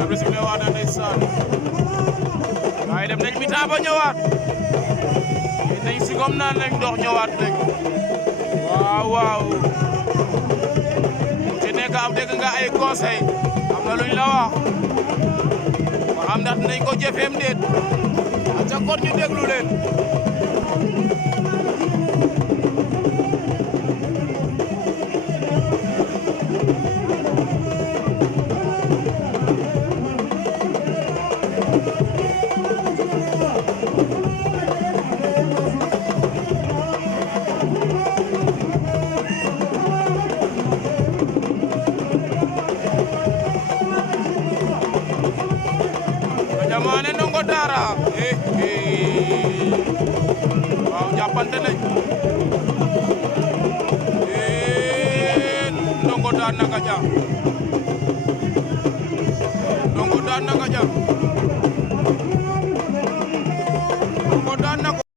Abdou Siflé waat na ndeysaan waaye dem nañ mi-temps ba ñëwaat nañ si gom naan nañ dox ñëwaat rek waaw waaw ci nekk am dégg nga ay conseil am na luñ la wax ba xam ndax dinañ ko jëfeem déet a ca kon ñu déglu leen Jamane Ndongo Dara waaw jàppante nañ Ndongo daan na Gandia Ndongo daan na Gandia